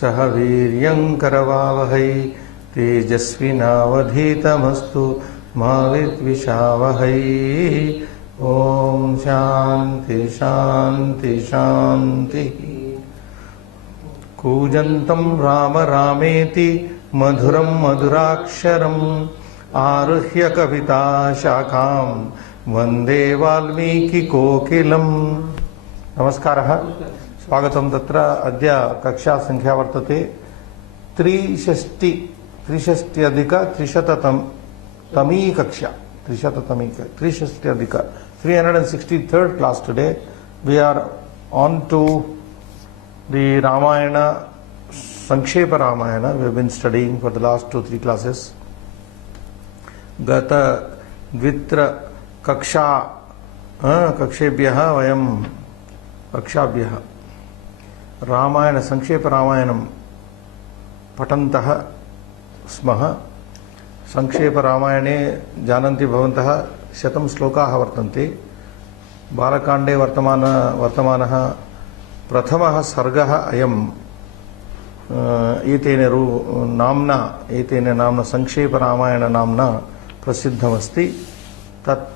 सह वीर्यं करवावहै तेजस्विनावधीतमस्तु मा विद्विषावहै। ओम शांति शांति शांति। कूजन्तं राम रामेति मधुरं मधुराक्षरम् आरुह्य कविता शाखां वन्दे वाल्मीकि कोकिलम्। नमस्कारः, स्वागतं। तत्र अद्य कक्षा संख्या वर्तते 63 कक्षा, 363rd class today. We are on to the Ramayana, Sankshepa Ramayana. We have been studying for the last 2-3 classes. Gata Dvitra Kaksha Kakshebhyah Vayam Kakshabhyah Ramayana Sankshepa Ramayanam Patantah Smah. संक्षेप रामायणे जानन्ति भवन्तः 100 श्लोकाः वर्तन्ते। बालकाण्डे वर्तमानः प्रथमः सर्गः अयम् एतेन नाम्ना संक्षेप रामायण नाम्ना प्रसिद्धमस्ति। तत्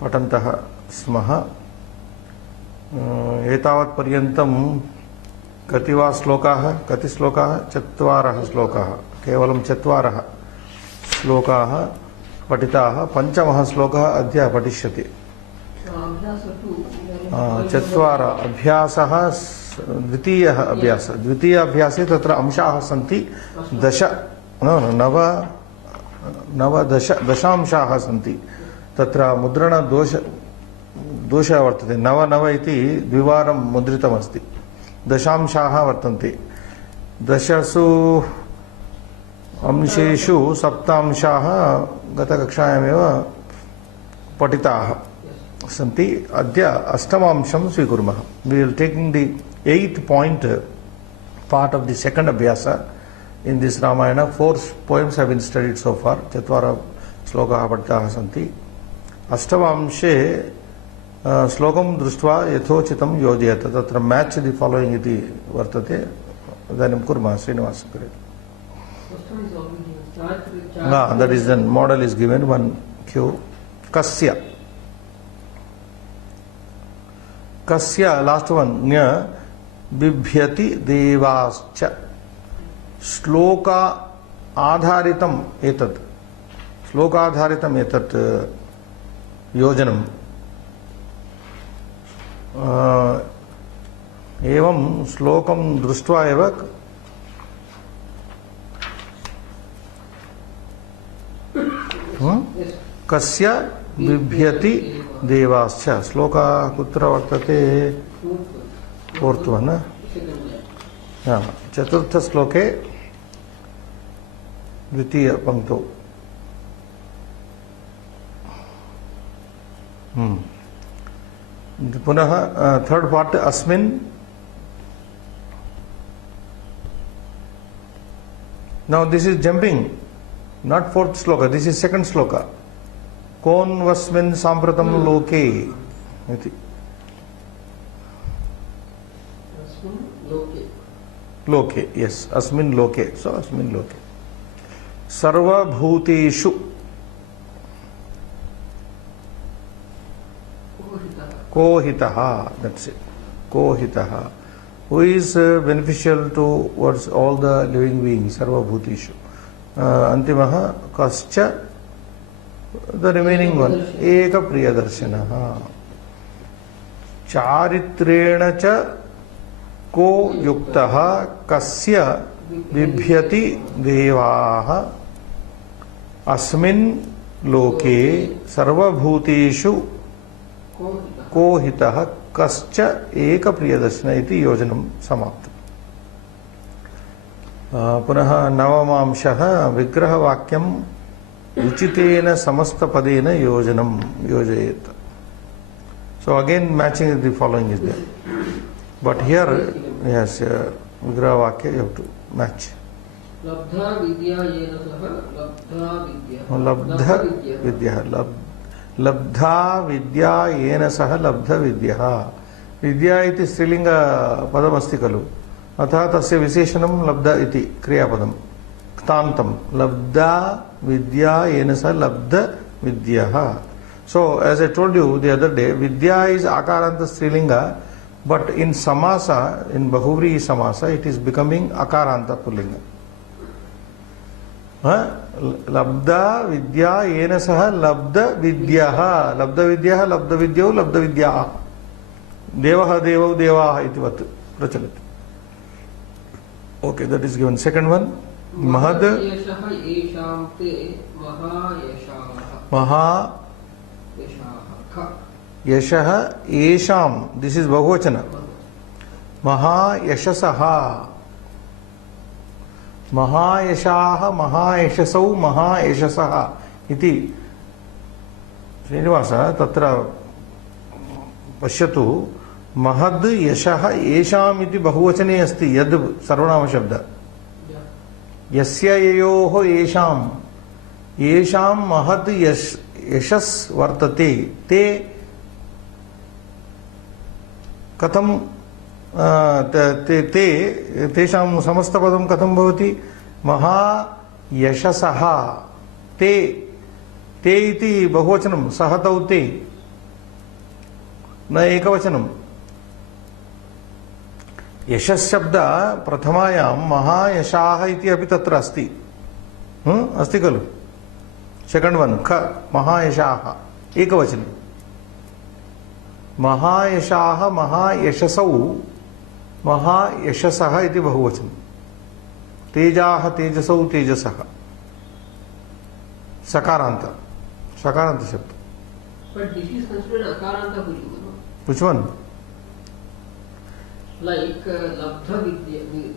पठन्तः स्मः। एतावत्पर्यन्तं कति श्लोकाः 4 श्लोकाः, केवलं 4 श्लोकाः पठिताः। पञ्चमः श्लोकः अद्य पठिष्यति। 4 अभ्यासः। द्वितीय अभ्यासे तत्र अंशाः सन्ति 10 अंशाः सन्ति। तत्र मुद्रणदोषः वर्तते। 9 इति द्विवारं मुद्रितमस्ति। दशांशाः वर्तन्ते। 10 अंशेषु 7 अंशाः गतकक्षायामेव पठिताः सन्ति। अद्य 8म् अंशं स्वीकुर्मः। We will taking the 8th point part of the second abhyasa in this Ramayana. 4 poems have been studied so far. 4 श्लोकाः पठिताः सन्ति। 8म् अंशे श्लोकं दृष्ट्वा यथोचितं योजयत। तत्र मैच द फॉलोइंग इति वर्तते। इदानीं कुर्मः। Srinivas करेत्। That is the model is given. One cue. Kasya last one. Nya bibhyati devascha. Shloka adharitam etat. Yojanam. Evam shlokam društva eva कस्य बिभ्यति देवाश्च। श्लोकः कुत्र वर्तते? 4th one। चतुर्थ श्लोके द्वितीय पंक्तौ। पुनः थर्ड पार्ट अस्मिन्। Now this is jumping, not 4th sloka, this is 2nd sloka. Konvasmin sampratam loke iti. Loke, yes, asmin loke. So asmin loke. Sarva bhuteshu kohitaha. That's it. Kohitaha. Who is beneficial towards all the living beings? Sarva bhuteshu. अंतिमः कश्च, the remaining one, एक प्रियदर्शिनः। चारित्रेण च को युक्तः कस्य बिभ्यति देवाः अस्मिन् लोके सर्वभूतेषु कोहितः कश्च एक प्रियदर्शिनः इति योजनं समाप्तम्। पुनः 9वांशः विग्रहवाक्यम् उचितेन समस्तपदेन योजयेत्। So again matching the following is there, but here yes, vigrahvakya you have to match. लब्धा विद्या येन सह लब्धा विद्या येन सह लब्ध विद्या। विद्या इति स्त्रीलिंग पदमस्ति खलु। अतः तस्य विशेषणं लब्ध इति क्रियापदं क्तान्तं लब्धा विद्या येन सह लब्ध विद्यः. So as I told you the other day, vidya is akaranta strilinga, but in samasa, in bahuvri samasa, it is becoming akaranta pullinga. Labda vidya yena saha labda vidyaha. Labda vidyaha, labda vidyau, labda vidyaha. Devaha devau devaha iti vat prachalit. Okay, that is given. Second one, mahad Mahayashaha yesham te mahayashaha. Maha Yashaha Esham. This is Bahuvachana. Maha Yashasaha. Maha Yashaha Maha Yashasau Maha Yashasaha. Iti Srinivasa Tatra Pashyatu Mahad Yashaha Esham iti Bahuvachane asti Yad Sarvanama Shabda. Yasya Yayoho Esham. Esham Mahad Yashas Vartate. Te कथम तेषां समस्तपदं कथं भवति महा यशसः ते ते इति बहुवचनं सह तौ ते न एकवचनं यशस् शब्द प्रथमायां महायशाः इति अपि तत्र अस्ति अस्ति खलु सेकंड वन ख महायशाः एकवचनं महायशाः महायशसौ महायशसः इति बहुवचनं तेजाः तेजसौ तेजसः सकारांत सकारांत शब्द. But this is considered akaranta pullinga, no? Which one? Like labdha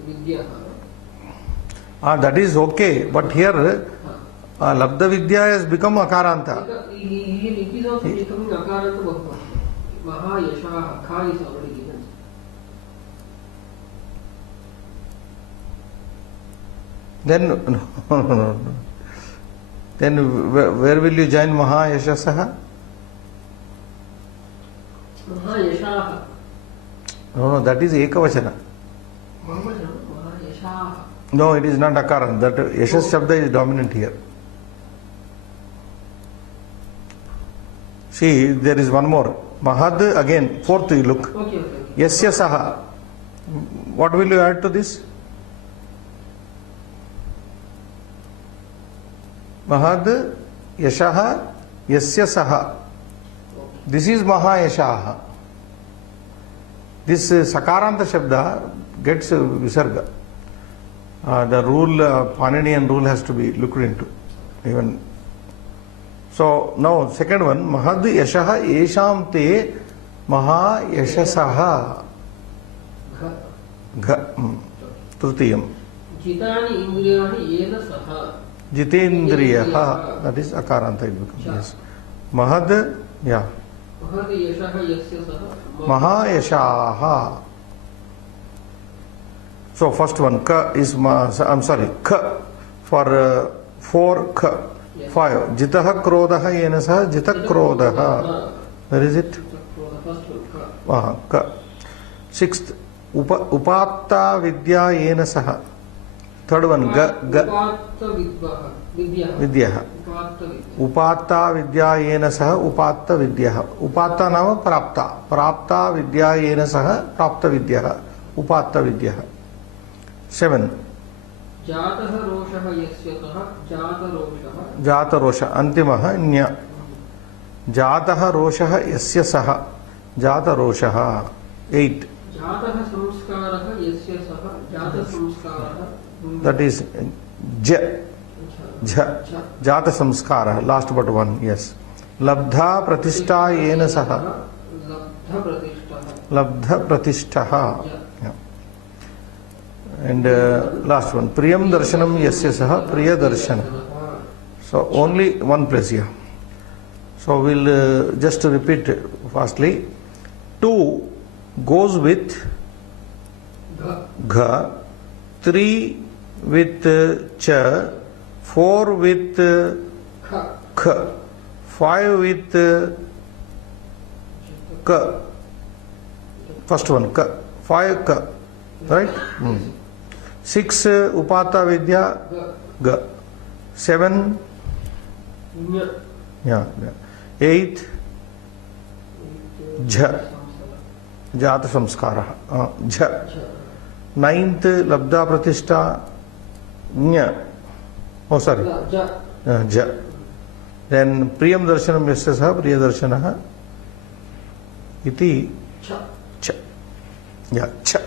vidya. That is okay, but here labdha vidya has become akaranta. It is also becoming akaranta bahuvachana. Mahayashaha, kha is already given. Then no. Then where will you join Mahayashasaha? Mahayashaha. No, that is ekavachana. Mahayashaha. No, it is not akaran. That yashas shabda is dominant here. See, there is one more. Mahad again, fourth you look. Okay. Yasya saha. What will you add to this? Mahad yashaha yasya saha. This is Mahayashaha. This Sakaranta Shabda gets Visarga. The rule, Paninian rule has to be looked into. Even so, now second one, Mahad Yashaha Esham Te Maha Yashasaha. Trutiyam. Jitani indriyani yena saha. Jitendriyaha. That is Akaranta it becomes. Yes. Mahad, yeah. Mahad yashaha yasya saha. Maha Yashaha. So first one, Ka is, I'm sorry, Ka for 4, Ka. 5. Jitaha Krodaha yena saha Jita Krodaha. Where is it? Ka. 6th, Upatta Vidya yena saha. Third one, Vidya. Upatta Vidya yena saha Upatta Vidya. Upatta nama Prapta. Prapta Vidya yena saha Prapta Vidya. Upatta Vidya. 7. Jataha roshaha yasya saha Jata roshaha. Jata Rosha. Antimaha Nya. Jataha Roshaha Yasya Saha. Jata Roshaha. 8. Jataha samskaraha yasya saha Jata samskaraha. That is Jata Samskara. Last but one. Yes. Labdha Pratishtha Yena Saha. Labdha Pratishtaha. Yeah. And last one. Priyam Darshanam Yasya Saha Priya Darshanam. So only one place here. So we'll just repeat fastly. 2 goes with Gha. 3 with Cha. 4 with Kha. 5 with Ka. First one Ka. 5 Ka. right? 6 upata vidya ga. 7 nya. yeah. 8 jha jata samskara jha. 9th labda pratishtha nya. Oh sorry, ja. ja. Then priyam darshanam yasya sah priya darshanah iti cha. च या च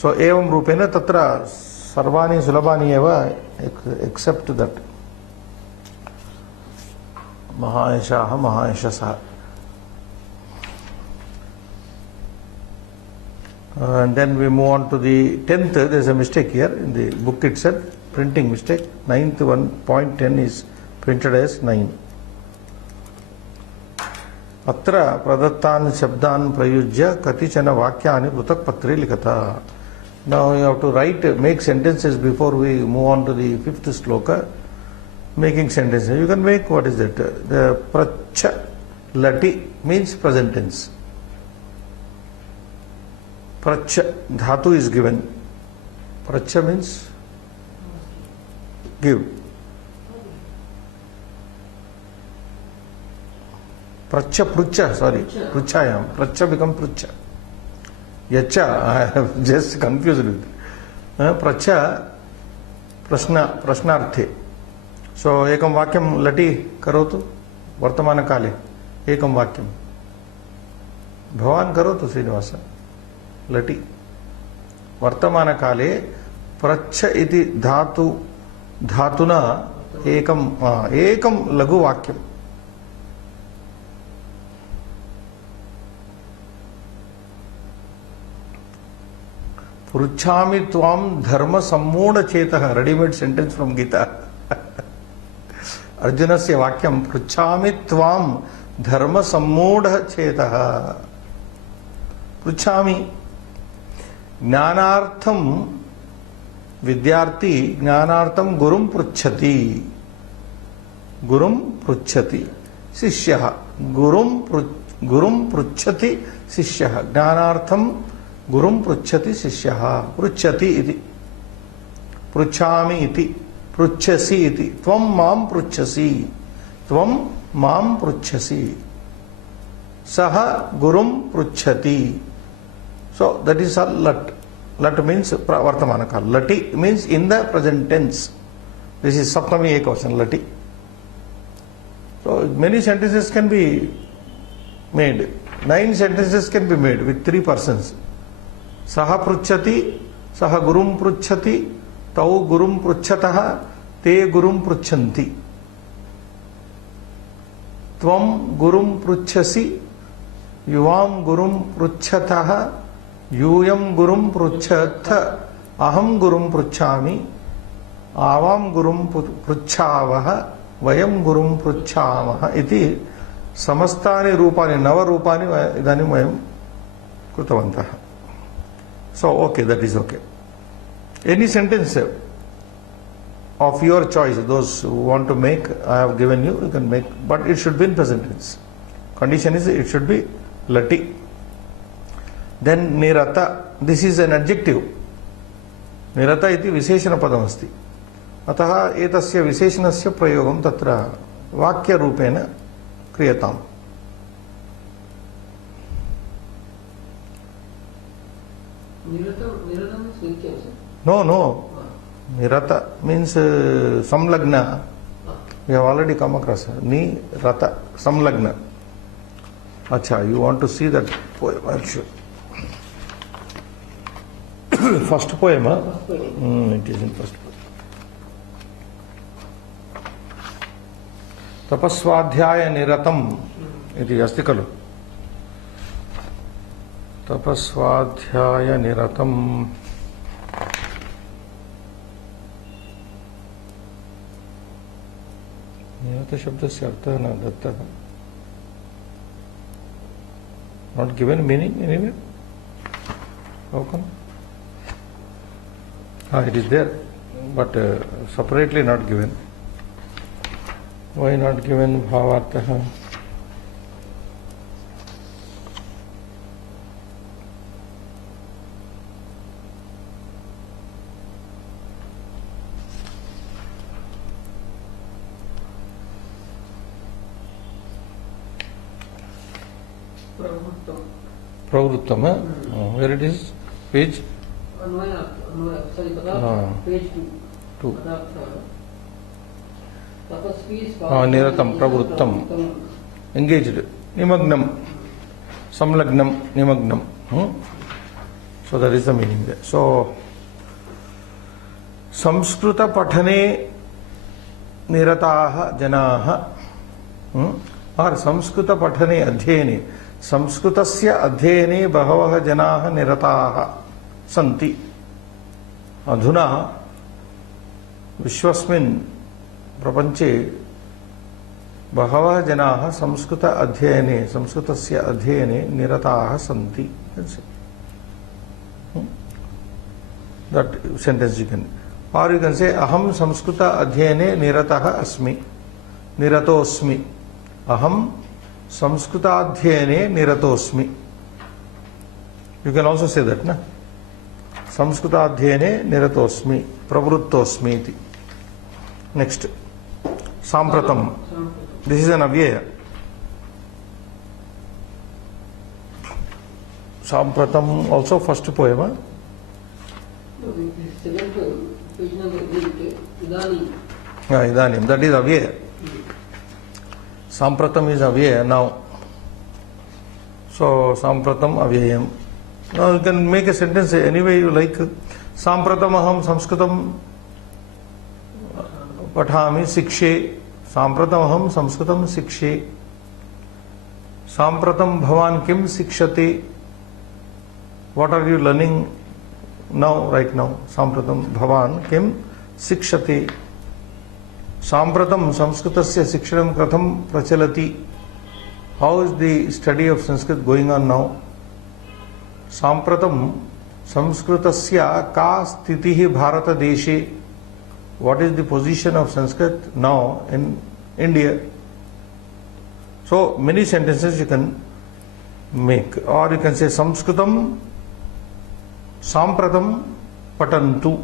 सो एवं रूपेण तत्र सर्वाणि सुलभानि एव except that महायशाः महायशसः and then we move on to the 10th. There is a mistake here in the book itself, printing mistake. 9th 1.10 is printed as 9. अत्र प्रदत्तान् शब्दान् प्रयुज्य कतिचन वाक्यानि पृथक् पत्रे लिखत. Now you have to write, make sentences before we move on to the 5th sloka. Making sentences. You can make, what is that? The pracha lati means present tense. Pracha dhatu is given. Pracha means give. Pracha prucha, sorry. Pruchayam. Pracha become prucha. Yacha, I have just confused with it. Pracha prashnarthe. So ekam vakyam lati karotu vartamana kale. Ekam vakyam. Bhavan karotu Srinivasa. Lati. Vartamana kale pracha iti dhatuna ekam lagu vakyam. Pruchami tvam dharma sammooda chetah. Ready-made sentence from Gita. Arjunasya vakyam pruchami tvam dharma sammooda chetah. Pruchami. Jnanartham vidyarthi jnanartham gurum pruchhati. Gurum pruchhati. Sishyah. Gurum pruchhati sishyah. Jnanartham Gurum pruchhati sishyah. Pruchhati iti. Pruchhami iti. Pruchhasi iti. Tvam mam pruchhasi. Tvam mam pruchhasi. Saha gurum pruchhati. So that is all lat. Lat means vartamana kal. Lati means in the present tense. This is saptami ekvachan lati. So many sentences can be made. 9 sentences can be made with 3 persons. Saha pruchhati, saha gurum pruchhati, tau gurum pruchhatah, te gurum pruchhanti. Tvam gurum pruchhasi, yuvam gurum pruchhatah, yuyam gurum pruchhatha, aham gurum pruchhami, avam gurum pruchhavah, vayam gurum pruchhamah. Iti samastani rupani, nava rupani idanim vayam krutavantah. So, okay, that is okay. Any sentence of your choice, those who want to make, I have given you, you can make, but it should be in present tense. Condition is it should be lati. Then nirata, this is an adjective. Nirata iti visheshana padam asti. Ataha etasya visheshanasya prayogam tatra vakya rupena kriyatam. Niratam is Vakyam, sir. No. Nirata means samlagna. We have already come across. Ni rata, samlagna. Acha, you want to see that poem? I'm sure. First poem, huh? First poem. It is in first poem. Tapasvadhyaya niratam. Iti asti kalu. Tapasvadhyaya niratam. Nirata shabdasya artha na datta. Not given meaning anywhere? How come? It is there, but separately not given. Why not given bhavartha? प्रवृत्तम प्रवृत्तम. Where it is? Page? Anvay sorry पदार्थ page 2. तपस्वी निरतम प्रवृत्तम. Engaged. Nimagnam. Samlagnam. Nimagnam. So that is the meaning there. So Sanskrit पठने निरताः जनाः और संस्कृत पठने अध्ययने संस्कृतस्य अध्ययने बहवः जनाः निरताः सन्ति. अधुना विश्वस्मिन् प्रपञ्चे बहवः जनाः संस्कृत अध्ययने संस्कृतस्य अध्ययने निरताः सन्ति. That sentence you can, or you can say aham samskrita adhyayane niratah asmi, niratosmi. Aham samskrita adhyayane niratosmi. You can also say that, na? Samskrita adhyayane niratosmi, pravruttosmi iti. Next, sampratam. This is an avyaya. Sampratam also first poem. Huh? Page number 8, Idanim. Yeah, Idanim. That is avyaya. Sampratam is avyaya now. So, Sampratam avyayam. Now you can make a sentence any way you like. Sampratam aham samskritam pathami sikshe. Sampratam aham samskritam sikshe. Sampratam bhavan kim sikshate. What are you learning now, right now? Sampratam bhavan kim sikshate. Sampratam samskritasya shikshanam katham prachalati. How is the study of Sanskrit going on now? Sampratam samskritasya ka stitihi bharata deshe. What is the position of Sanskrit now in India? So many sentences you can make, or you can say Samskritam Sampratam patantu.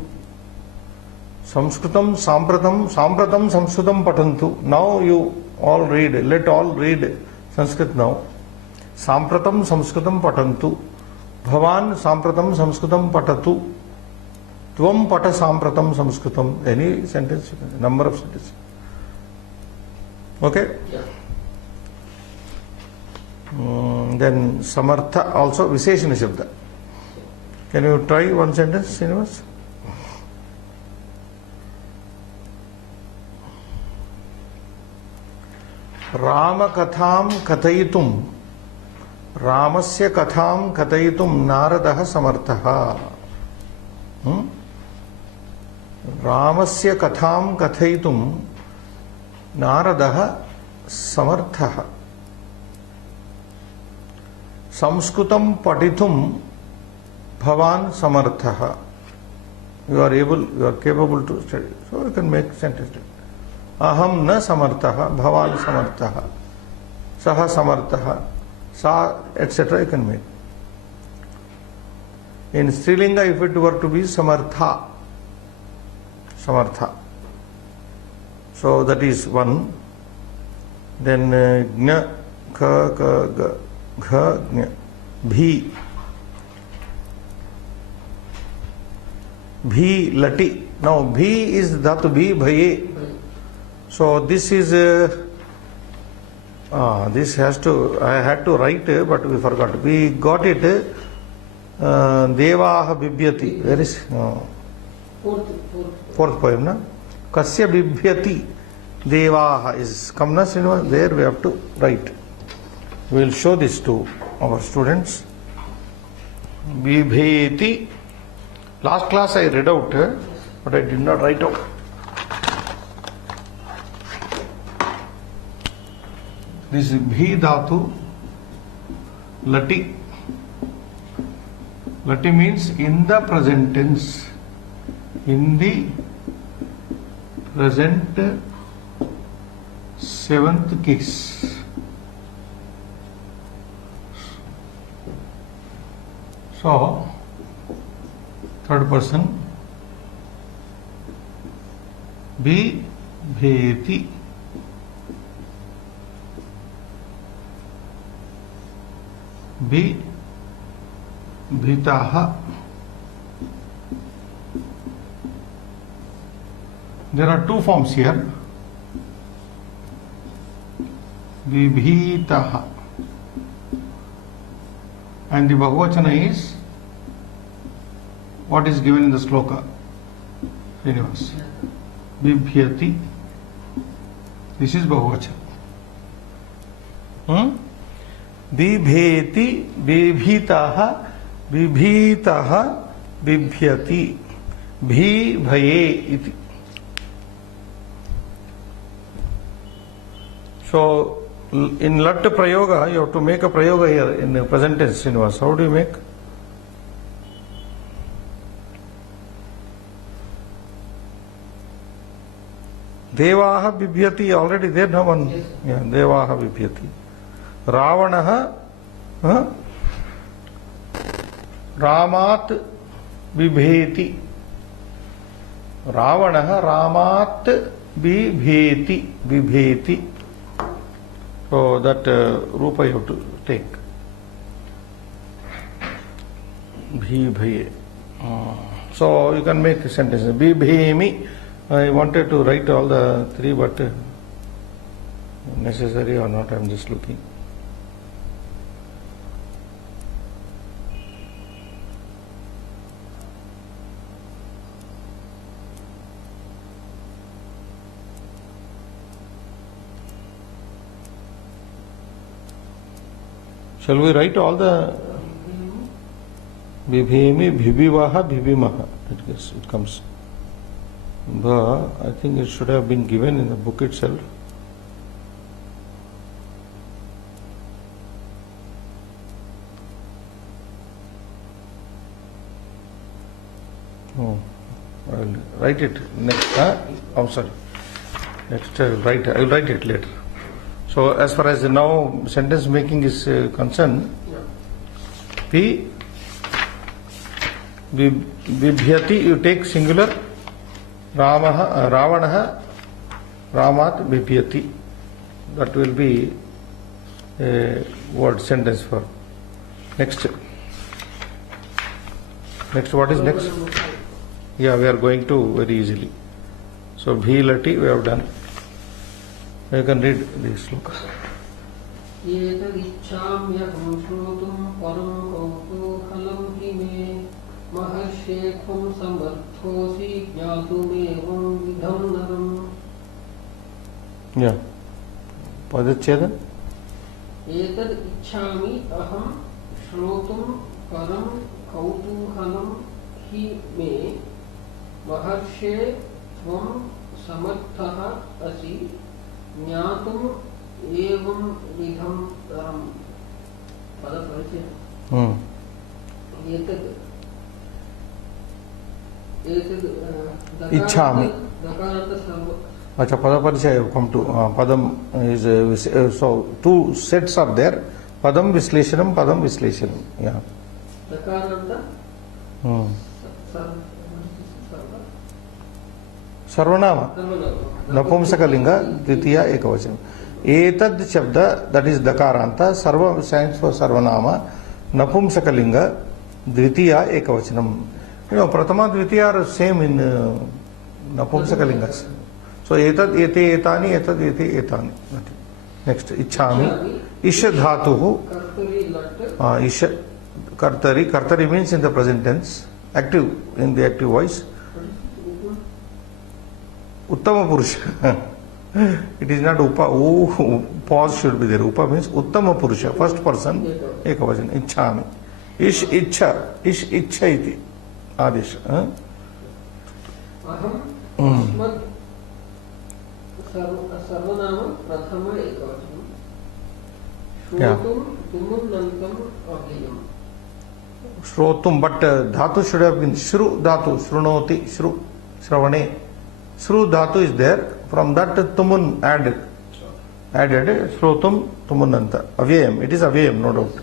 Samskritam Sampratam Samskritam patantu. Now you all read, let all read Sanskrit now. Sampratam Samskritam patantu. Bhavan Sampratam Samskritam patatu. Tvam pata Sampratam Samskritam. Any sentence, number of sentences. Okay? Yeah. Then Samartha also Visheshana Shabda. Can you try one sentence, Srinivas? Rama katham kathayitum. Ramasya katham kathayitum Naradaha samarthaha. Ramasya katham kathayitum Naradaha samarthaha. Samskritam patitum Bhavan samarthaha. You are able, you are capable to study. So you can make sentence. Aham na samarthaha, bhavan samarthaha, saha samarthaha, sa, etc. you can make. In Strilinga, if it were to be samartha, samartha. So that is one. Then gna, ka, ga, gha, gna, bhi. Bhi lati. Now bhi is dhatu bhi bhaye. So this is this has to, I had to write but we forgot. We got it Devaha bibhyati. Where is fourth poem, na? Kasya bibhyati Devaha is come, na? There we have to write. We will show this to our students. Bibhyati. Last class I read out, but I did not write out. This is bhi dhatu, lati. Lati means in the present tense. In the present seventh case. So, third person, bibheti. Bhi bhitaha. There are two forms here. Vibhitaha. And the Bahuvachana is what is given in the sloka. Srinivas. Bibhyati. This is Bahuvachana. Bibheti, bibhitaha, bibhitaha, bibhyati. Bhi bhaye iti. So, in Lat Prayoga, you have to make a Prayoga here in the present tense, Srinivas. How do you make? Devaha bibhyati, already there, no one. Yes. Yeah, Devaha bibhyati. Ravanaha, Ramat bibheti. Ravanaha Ramat bibheti. Bibheti. So that Rupa you have to take. Bhi bhaye. So you can make sentences. Bibhemi. I wanted to write all the three, but necessary or not, I am just looking. Shall we write all the Bibhemi, Bhibivaha, Bhibimaha? It comes. But I think it should have been given in the book itself. Oh, I'll write it next. Oh, sorry. Next, I will write it later. So, as far as now sentence making is concerned, P Bibhyati, you take singular. Ravanaha Ramat bibhyati. That will be a word sentence for. Next, what is next? Yeah, we are going to very easily. So, Bhilati we have done. You can read this sloka. एतदिच्छाम्यहं श्रोतुं परं कौतूहलं हि मे महर्षे त्वं समर्थोऽसि ज्ञातुमेवं विधं नरम्. Yeah. Padacheda? एतदिच्छामि अहं श्रोतुं परं कौतूहलं हि मे महर्षे त्वं समर्थः असि ज्ञातुम् एवं विधं नरम्. पदपरिचयः. इच्छामि. Acha Padaparichaya come to Padam is so two sets are there. Padam Visleshanam, Padam Visleshanam. Yeah. Dakaranta. Sarvanama. Napumsakalinga, Dvitiya Ekavachanam. Etad Shabda, that is Dakaranta, Sarva stands for Sarvanama, Napumsakalinga, Dvitiya Ekavachanam. You know, Pratama Dvitiya are same in Napumsakalingas. So etad ete etani, etad ete etani. Next, Ichchami. Isha dhatuhu. Isha kartari. Kartari means in the present tense. Active, in the active voice. Uttama Purusha. It is not Upa. Pause should be there. Upa means Uttama Purusha. First person. Ekavachan. Ichchami. Ish Ichcha. Ish Ichcha iti. Adesh. Aham. Sarvanama Prathama Ekavachanam. Shrotum Tumunantam Abhiyam. Shrotum, but dhatu should have been Shru dhatu. Shrunoti. Shru. Shravane. Shru dhatu is there. From that Tumun added. Shrotum Tumunanta. Avyayam. It is Avyayam, no doubt.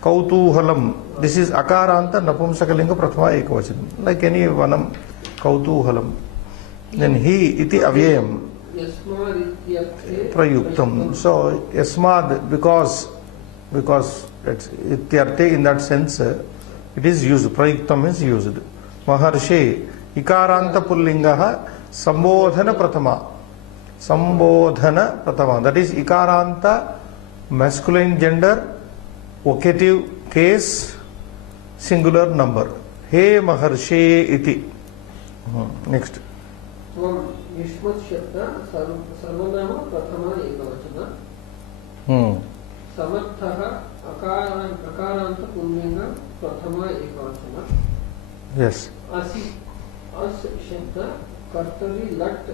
Kautuhalam. This is Akaranta Napumsakalinga Prathama Ekavachanam. Like any Vanam. Kautuhalam. Then he iti Avyayam. Prayuktam. So, Yasmad, because because it's ityarte in that sense it is used. Prayuktam is used. Maharshe ikaranta pullingaha sambodhana pratama. Sambodhana pratama. That is ikaranta, masculine gender, vocative case, singular number. He Maharshe iti. Next. युष्मत् शब्द सर्वनाम प्रथम एकवचन समर्थः अकारांत pulling प्रथम एकवचन Yes. असि अस शब्द कर्तरी लट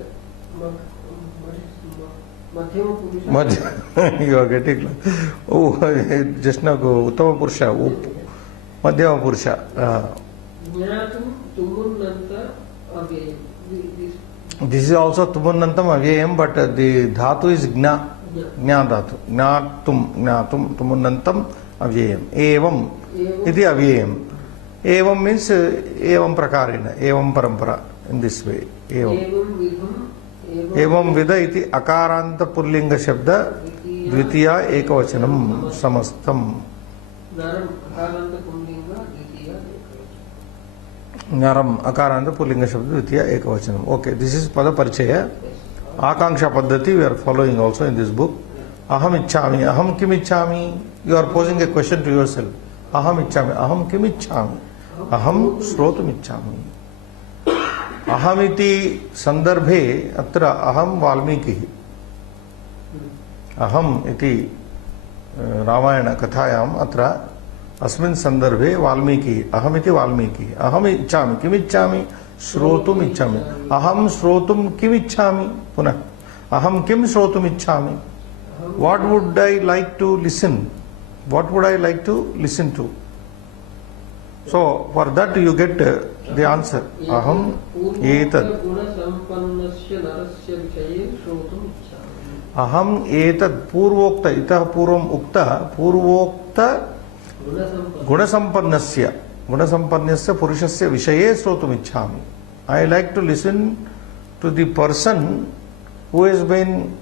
मध्यम पुरुष You are getting oh just now uttama purusha madhyama purusha. ज्ञातुं तुमुन्नन्त अव्ययम्. This is also tumunnantam avyayam, but the dhatu is gna. Gna dhatu. Gnatum tumunnantam avyayam. Evam iti avyayam. Evam means evam prakarena, evam parampara, in this way. Evam vida iti akaranta pullinga shabda dvitiya ekavachanam samastam. Naram akaranta pullinga shabda dvitiya ekavachanam. Okay, this is pada parichaya. Akanksha paddhati we are following also in this book. Aham ichchami. Aham kim ichchami? You are posing a question to yourself. Aham ichchami. Aham kim ichchami? Aham shrotum ichchami. Aham iti sandarbhe atra aham Valmiki. Aham iti Ramayana kathayam atra अस्मिन् संदर्भे वाल्मीकि अहम इति वाल्मीकि अहम इच्छामि किम इच्छामि श्रोतुम इच्छामि अहम श्रोतुम किम इच्छामि पुनः अहम किम श्रोतुम इच्छामि what would I like to listen what would I like to listen to so for that you get the answer अहम एतत् अहम एतत् पूर्वोक्त इतः पूर्वम् उक्तः पूर्वोक्त गुणसंपन्नस्य पुरुषस्य विषये श्रोतुम् इच्छामि. I like to listen to the person who has been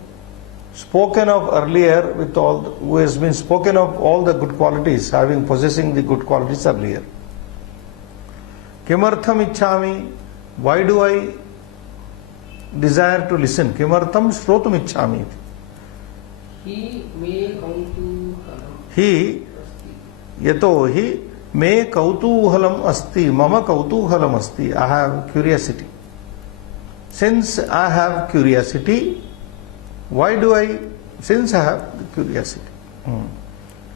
spoken of earlier with all who has been spoken of all the good qualities, having possessing the good qualities earlier. Kimartham ichchami? Why do I desire to listen? Kimartham shrotum ichchami? He yato hi me kautuhalam asti, mama kautuhalam asti. I have curiosity. Since I have curiosity, why do I? Since I have curiosity.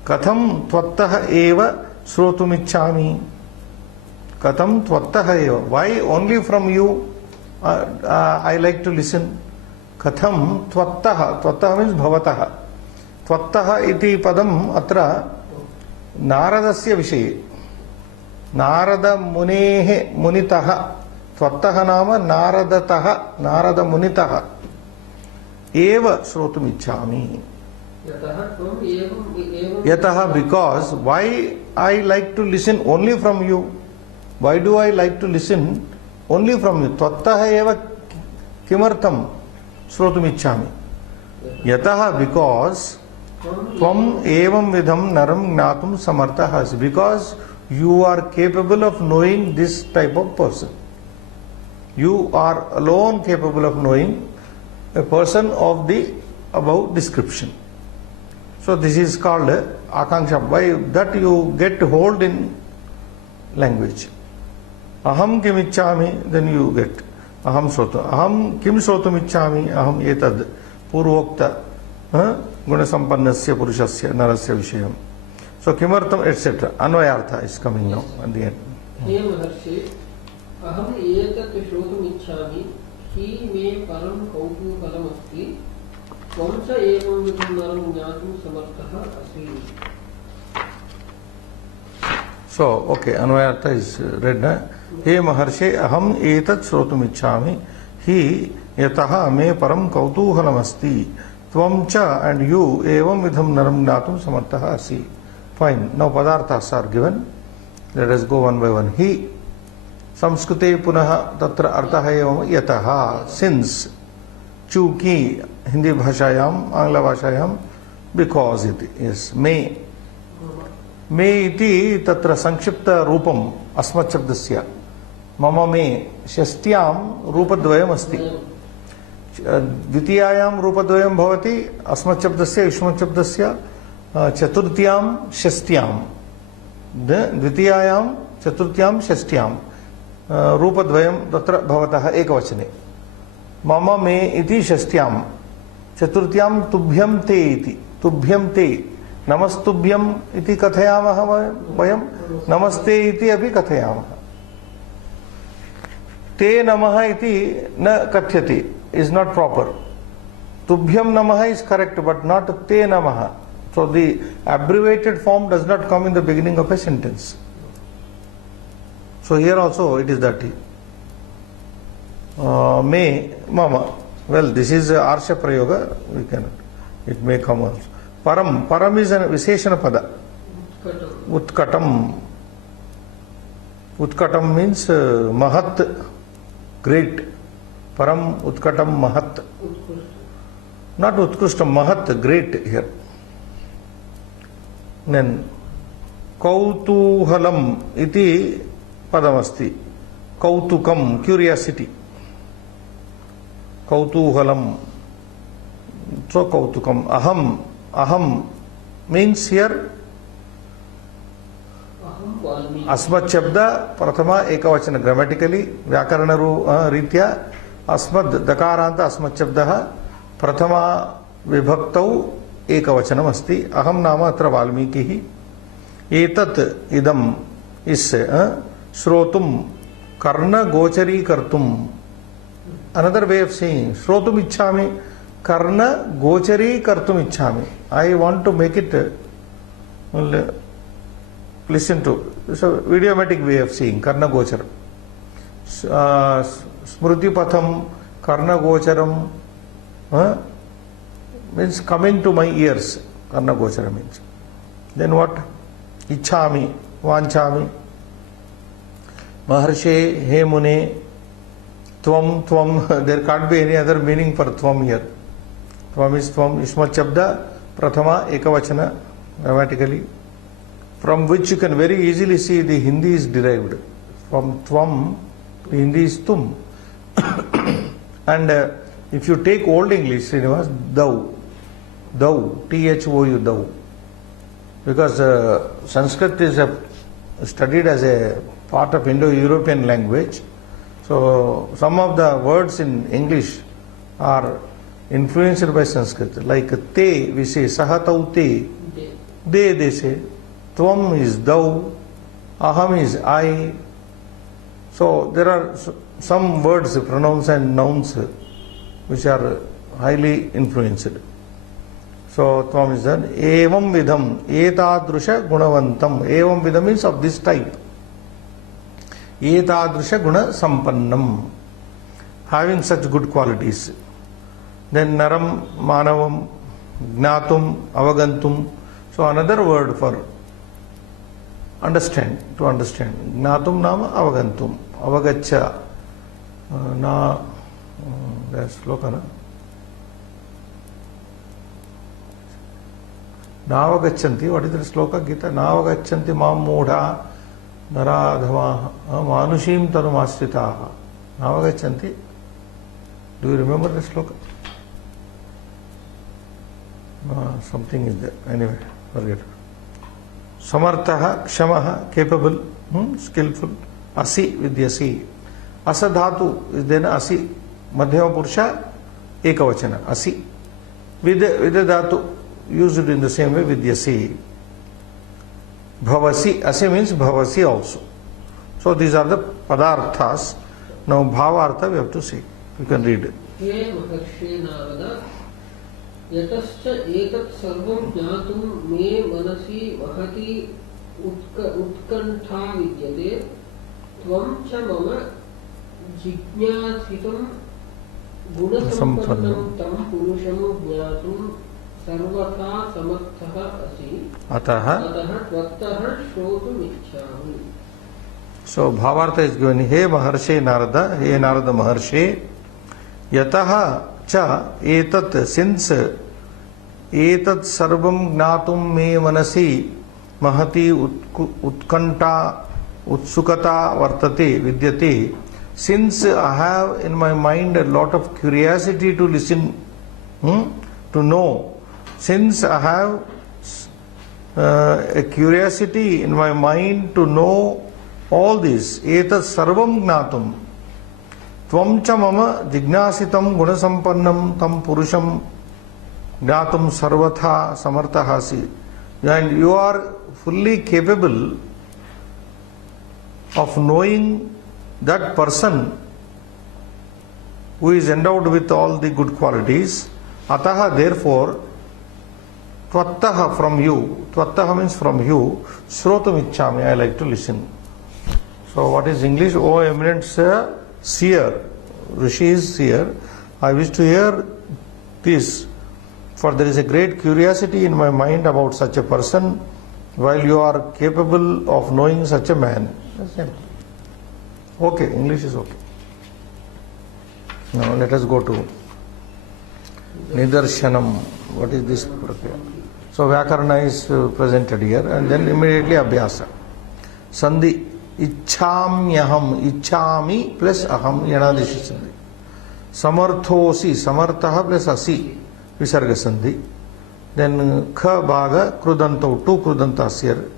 Katham tvattah eva shrotum ichchami. Katham tvattah eva. Why only from you I like to listen? Katham tvattah. Tvattah means bhavatah. Tvattah iti padam atra नारदस्य विषये नारद मुनेः मुनितः त्वत्तः नाम नारदतः नारद मुनितः एव श्रोतुम् इच्छामि यतः because why I like to listen only from you, why do I like to listen only from you? त्वत्तः एव किमर्थं श्रोतुम् इच्छामि यतः because Tvam evam vidham naram gnatum samartah asi. Because you are capable of knowing this type of person. You are alone capable of knowing a person of the above description. So this is called akanksha. By that you get hold in language. Aham kim ichchami, then you get aham srotum. Aham kim srotum ichchami, aham etad purvokta गुणसंपन्नस्य पुरुषस्य नरस्य विषयम्. So किमर्थम etc. अन्वयार्थ is coming now at the end. हे महर्षि अहम एतत् श्रोतुम् इच्छामि हि मे परम कौतूहलम् अस्ति त्वं च एवं विधं नरं ज्ञातुं समर्थः असि. So okay, अन्वयार्थ is read. हे महर्षि अहम एतत् श्रोतुम् इच्छामि हि यतः मे परम कौतूहलम् अस्ति Tvam cha and you evam vidham naram gnatum samartah asi. Fine. Now padarthas are given. Let us go one by one. He samskrute punaha tatra artha evam yataha. Since chunki Hindi bhashayam, Angla bhashayam, because it is. May मे इति तत्र संक्षिप्त रूपम् अस्मत् शब्दस्य मम मे षष्ट्यां रूपद्वयम् अस्ति द्वितीयायां रूपद्वयं भवति अस्मत् शब्दस्य युष्मत् शब्दस्य चतुर्थ्यां षष्ट्यां द्वितीयायां चतुर्थ्यां षष्ट्यां रूपद्वयं तत्र भवतः एकवचने मम मे इति षष्ट्यां चतुर्थ्यां तुभ्यं ते इति तुभ्यं ते नमस्तुभ्यम् इति कथयामः वयं नमस्ते इति अपि कथयामः ते नमः इति न कथ्यते इज नॉट प्रॉपर तुभ्यं नमः इज करेक्ट बट नॉट ते नमः so the abbreviated form does not come in the beginning of a sentence so here also it is that me mama well this is arsha prayoga we can it may come also param is a visheshana pada utkatam means mahat great param utkatam mahat not utkrishtam mahat great here then kautuhalam iti padamasti kautukam curiosity kautuhalam so kautukam aham means here अस्मत् शब्द प्रथम एकवचन grammatically व्याकरण रीत्या अस्मद् दकारान्त अस्मत् शब्दः प्रथम विभक्तौ एकवचनम् अस्ति अहं नाम अत्र वाल्मीकिः एतत् इदम् इस् श्रोतुं कर्णगोचरीकर्तुम् अनदर वे ऑफ सेइंग श्रोतुम् इच्छामि कर्णगोचरीकर्तुम् इच्छामि I want to make it listen to it's a idiomatic way of saying karna gochar smruti patham karna gocharam means coming to my ears karna gochara means then what ichhami vanchami maharshe he mune tvam there can't be any other meaning for tvam here tvam is tvam ismat shabda prathama ekavachana grammatically from which you can very easily see the Hindi is derived. From tvam, the Hindi is tum. And if you take Old English, Srinivas, thou, thou, thou. Because Sanskrit is studied as a part of Indo-European language. So some of the words in English are influenced by Sanskrit. Like te, we say sahatau te, they say. Tvam is thou, aham is I. So there are some words, pronouns and nouns which are highly influenced. So tvam is done. Evam vidham, etadrusha gunavantam. Evam vidham means of this type. Etadrusha guna sampannam. Having such good qualities. Then naram, manavam, gnatum, avagantum. So another word for understand, to understand. Gnatum nama avagantum. Avagacha. There's sloka, na? Navagachanti. What is the sloka? Gita. Navagachanti mam modha naradhama manushim tanumasritaha. Navagachanti. Do you remember the sloka? Something is there. Anyway, forget it. Samartha, Kshamaha, capable, skillful. Asi with the asi. Asadhatu is then asi. Madhyama Purusha, ekavachana. Asi. With the dhatu, used in the same way with the asi. Bhavasi. Asi means bhavasi also. So these are the padarthas. Now bhavartha we have to see. You can read it. He Maharshe Narada यतश्च एतत् सर्वं ज्ञातुं मे मनसि महती उत्कण्ठा विद्यते त्वं च मम जिज्ञासितं गुणसम्पन्नं तं पुरुषं ज्ञातुं सर्वथा समर्थः असि अतः त्वत्तः श्रोतुम् इच्छामि. So Bhavartha is given. He Maharshe Narada, he Narada Maharshe, yataha cha etat, since etat sarvam gnatum me manasi महती उत्कंठा utsukata vartate vidyate. Since I have in my mind a lot of curiosity to listen, to know, since I have a curiosity in my mind to know all this, etat sarvam gnatum tvam cha mama jignasitam gunasampannam tam purusham gnatum sarvatha samarthahasi. And you are fully capable of knowing that person who is endowed with all the good qualities. Ataha, therefore, tvattaha, from you, tvattaha means from you, shrotam ichchami, I like to listen. So what is English? Oh eminent seer, Rishi is seer, I wish to hear this, for there is a great curiosity in my mind about such a person, while you are capable of knowing such a man. Okay, English is okay. Now let us go to Nidarshanam. What is this? So Vyakarana is presented here, and then immediately Abhyasa. Sandhi. Ichhamyaham. Ichhami plus aham. Yanadishi sandhi. Samarthosi. Samartha plus asi. Visarga sandhi. Then kha bhaga krudanto. Two krudantas here.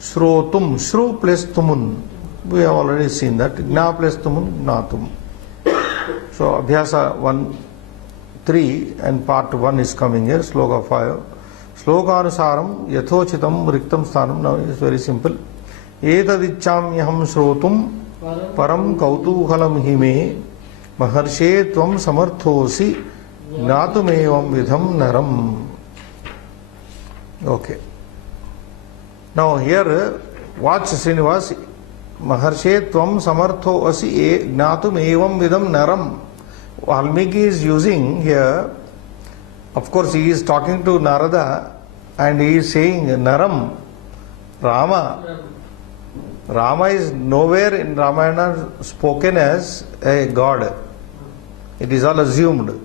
Shrotum. Shru plus tumun. We have already seen that. Gna plus tumun. Gnatum. So Abhyasa 1-3 and part 1 is coming here. Sloka 5. Slokanusaram yathochitam riktam sthanam. Now it is very simple. Etadichamyaham shrotum param kautuhalam hime maharshe tvam samarthosi gnatumevam vidham naram. Okay. Now here, watch Srinivas. Maharshe tvam samartho asi gnatum evam vidam naram. Valmiki is using here, of course he is talking to Narada and he is saying naram, Rama. Rama is nowhere in Ramayana spoken as a god. It is all assumed.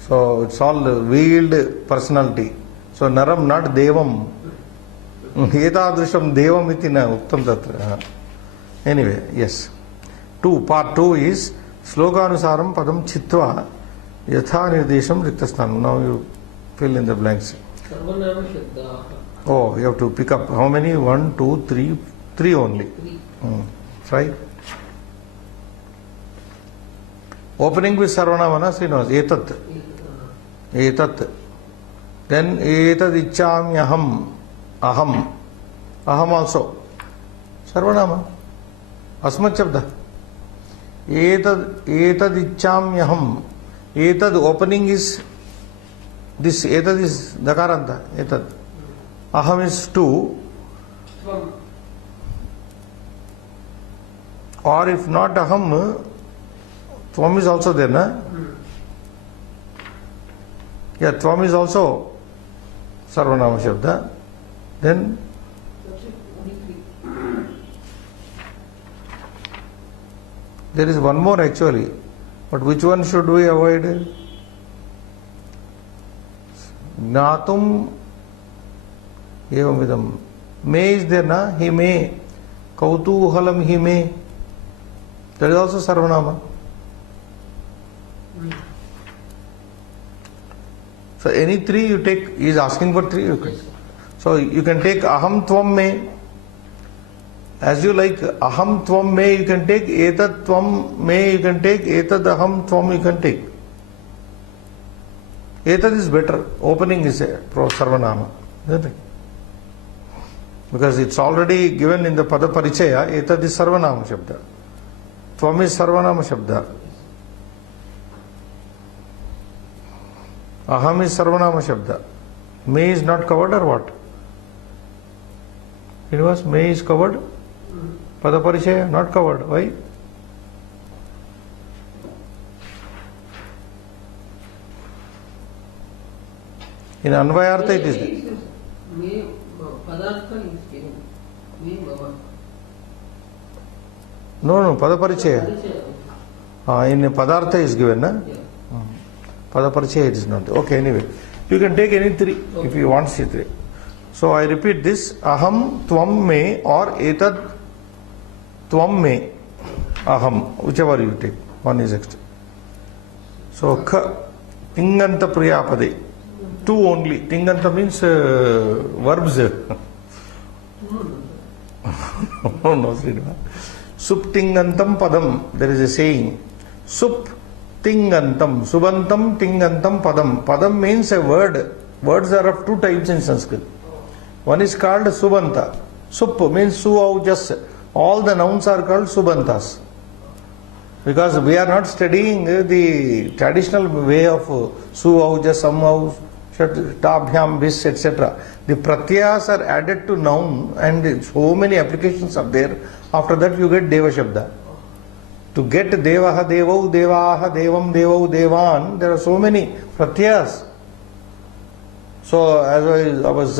So it's all veiled personality. So naram, not devam. Etadrisham devam iti na uktam tatra. Anyway, yes. Part 2 is Slokanusaram padam chitva yatha nirdesham riktasthanam. Now you fill in the blanks. Sarvanama Shabdaha. Oh, you have to pick up. How many? 1, 2, 3. 3 only. Try. Opening with Sarvanamana, Srinivas. Etat. Etat. Then etad ichhamyaham. Aham. Aham also. Sarvanama. Asmat Shabda. Etad ichhamyaham. Etad opening is this. Etad is Dakaranta. Etad. Aham is 2. Or if not aham, tvam is also there, na? Yeah, tvam is also Sarvanama Shabda. Then there is one more actually, but which one should we avoid? Gnatum evam vidam. May is there, na? He may. Kautuhalam he may. That is also Sarvanama. So any 3 you take, he is asking for 3 you can. So you can take aham tvam me. As you like, aham tvam me you can take, etat tvam me you can take, etad aham tvam you can take. Etad is better. Opening is a pro Sarvanama. Isn't it? Because it's already given in the Pada Parichaya, etad is Sarvanama Shabda. Tvam is Sarvanama Shabda. Aham is Sarvanama Shabda. Me is not covered or what? It was me is covered. Pada Parichaya not covered. Why? In Anvayartha it is there. No, Pada Parichaya. In Padartha is given, na? Pada Parichaya it is not. Okay, anyway. You can take any 3 if you want C3. So I repeat this: aham tvam me or etad tvam me aham, whichever you take. One is extra. So kha tinganta priyapade. Two only. Tinganta means verbs. Oh no, Srinivas. Sup tingantam padam. There is a saying. Sup tingantam. Subantam tingantam padam. Padam means a word. Words are of two types in Sanskrit. One is called subanta. Sup means su-au-jas. All the nouns are called subantas. Because we are not studying the traditional way of su-au-jas, sam-au, tabhyam, bis, etc. The pratyas are added to noun and so many applications are there. After that you get Deva Shabda. To get Devaha, Devau, Devaha, Devam, Devau, Devan, there are so many pratyas. So as I was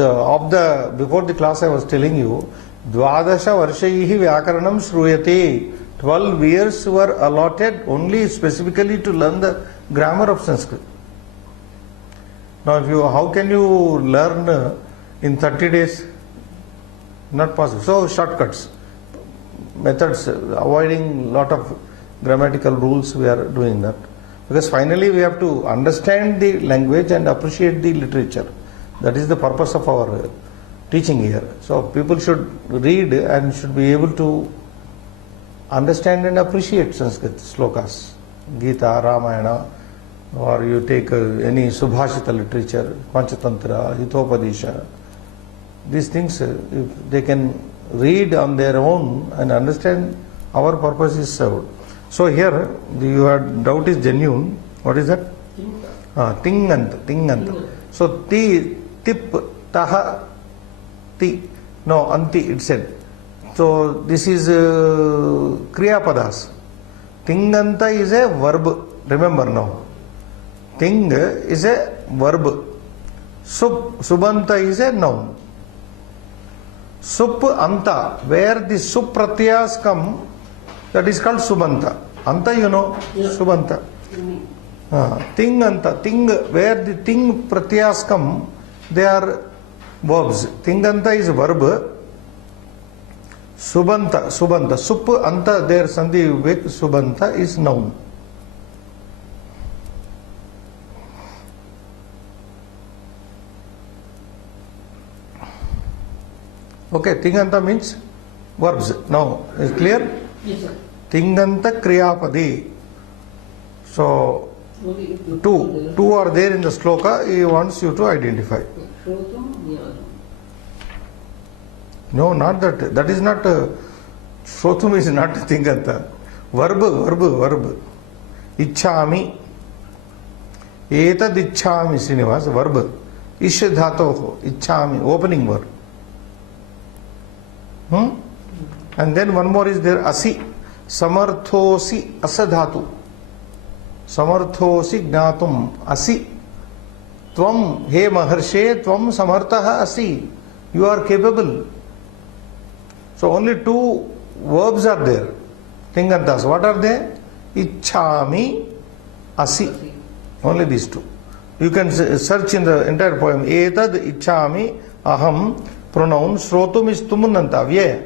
before the class I was telling you, Dvadasha Varshaihi Vyakaranam Shruyate. 12 years were allotted only specifically to learn the grammar of Sanskrit. Now how can you learn in 30 days? Not possible. So shortcuts, methods, avoiding lot of grammatical rules, we are doing that. Because finally we have to understand the language and appreciate the literature. That is the purpose of our teaching here. So people should read and should be able to understand and appreciate Sanskrit slokas, Gita, Ramayana, or you take any Subhashita literature, Panchatantra, Hitopadesha. These things, if they can read on their own and understand, our purpose is served. So here, your doubt is genuine. What is that? Tinganta. So tip, taha, ti. No, anti, it said. So this is Kriya Padas. Tinganta is a verb. Remember now. Ting is a verb. Subanta is a noun. Sup anta, where the sup pratyas come, that is called subanta. Anta, you know, yeah. Subanta. Ting anta, ting, where the ting pratyas come, they are verbs. Tinganta is verb. Subanta, sup anta, there sandhi with subanta is noun. Okay, tinganta means verbs. Now, is clear? Yes, sir. Tinganta kriyapadi. So, two are there in the sloka. He wants you to identify. No, not that. That is not. Shrotum is not tinganta. Verb. Ichchami. Etad ichchami, Srinivas. Verb. Ish dhatoho. Ichchami. Opening verb. And then one more is there, asi. Samarthosi asadhatu. Samarthosi gnatum asi. Tvam he maharshe tvam samartaha asi. You are capable. So only two verbs are there. Tingantas. What are they? Ichchami, asi. Only these two. You can search in the entire poem. Etad ichchami aham. Pronoun. Shrotum is tumunanta, avyaya.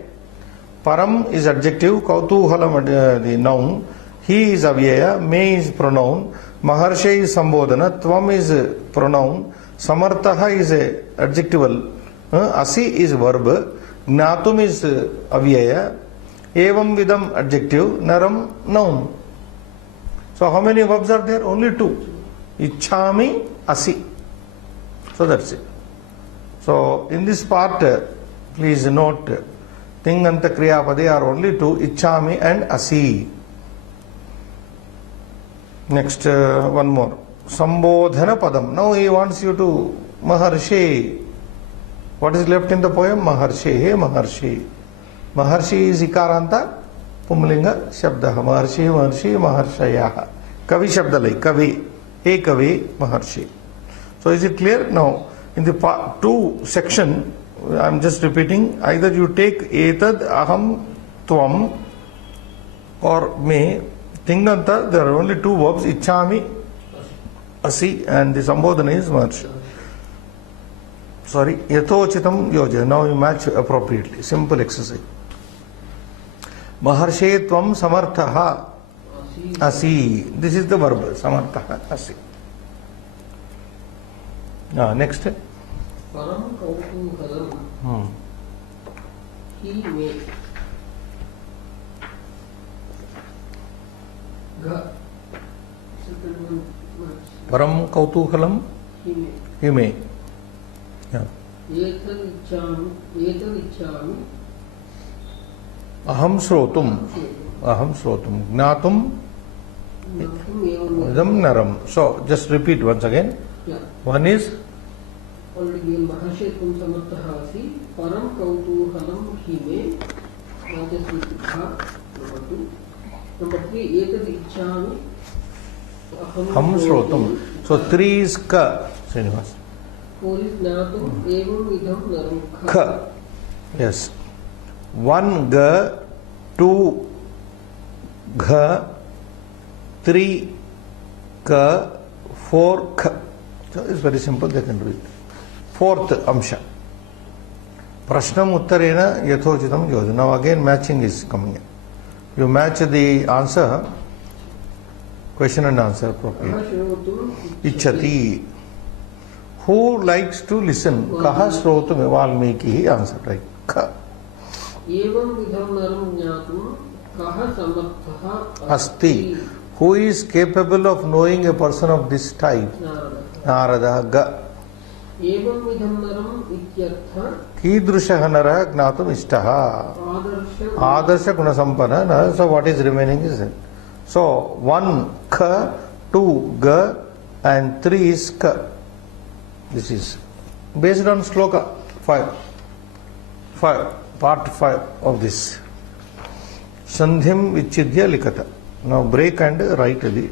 Param is adjective. Kautuhalam the noun. He is avyaya. Me is pronoun. Maharshe is sambodhana. Tvam is pronoun. Samartaha is adjectival. Asi is verb. Gnatum is avyaya. Evam vidam adjective. Naram noun. So how many verbs are there? Only two. Ichchami, asi. So that's it. So in this part, please note, Tinganta Kriyapade are only two, Ichchami and Asi. Next, one more. Sambodhana Padam. Now he wants you to Maharshe. What is left in the poem? Maharshe. Hey Maharshi. Maharshi is Ikaranta, Pumlinga, Shabda. Maharshi, Maharshayaha. Kavi Shabda like Kavi. Hey Kavi, Maharshi. So is it clear? Now, in the part 2 section, I am just repeating, either you take etad, aham, tvam or me. Tinganta, there are only two verbs, ichchami, asi, and the sambodhana is maharsha. Sorry, yathochitam yoja. Now you match appropriately. Simple exercise. Maharshe tvam samarthaha asi. This is the verb. Samarthaha asi. Next. Param kautuhalam hi me ga. Param kautuhalam hi me. Aham shrotum gnatum idam naram. So just repeat once again. One is already Mahashe tum samarthaha asi param kautuhalam hi me. Just repeat ha. Number 2. Number 3 etad ichchami aham shrotum. So 3 is ka. Srinivas. 4 is natum evam idam naram Kha. Yes. 1 ga, 2 gha, 3 ka, 4 kha. So it's very simple, they can do it. 4th amsha. Prashnam uttarena yathochitam yoja. Now again matching is coming in. You match the answer, question and answer appropriately. Ichchati. Who likes to listen? Kaha shrotum Valmiki answer, right? Kha. Evam vidham naram jnatum kaha samarthaha Asti. Who is capable of knowing a person of this type? Narada. Ga. Evam vidham naram ityartha Kidrushaha naraha gnatum ishtaha. Adarsha gunasampana. So what is remaining is it? So 1 kha, 2 ga, and 3 is ka. This is based on sloka 5, part 5 of this. Sandhim vichidya likata. Now break and write the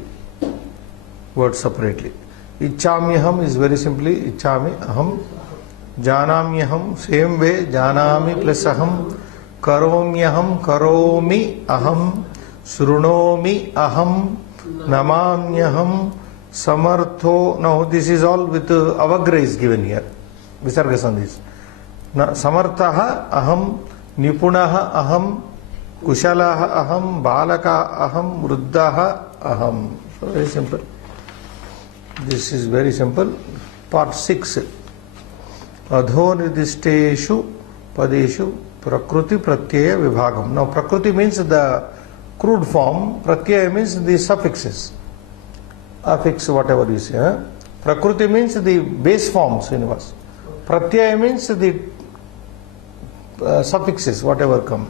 word separately. Ichhamyaham is very simply ichhami aham. Janamyaham, same way, janami plus aham. Karomyaham, karomi aham. Shrunomi aham. Namamyaham. Samartho. Now this is all with avagra is given here. Visarga sandhis. Samarthaha aham. Nipunaha aham. Kushalaha aham. Balaka aham. Vruddhaha aham. So very simple. This is very simple. Part 6. Adhonidisteshu padeshu prakriti pratyaya vibhagam. Now prakriti means the crude form. Pratyaya means the suffixes. Affix, whatever you say. Prakriti means the base forms, Srinivas. Pratyaya means the suffixes, whatever come.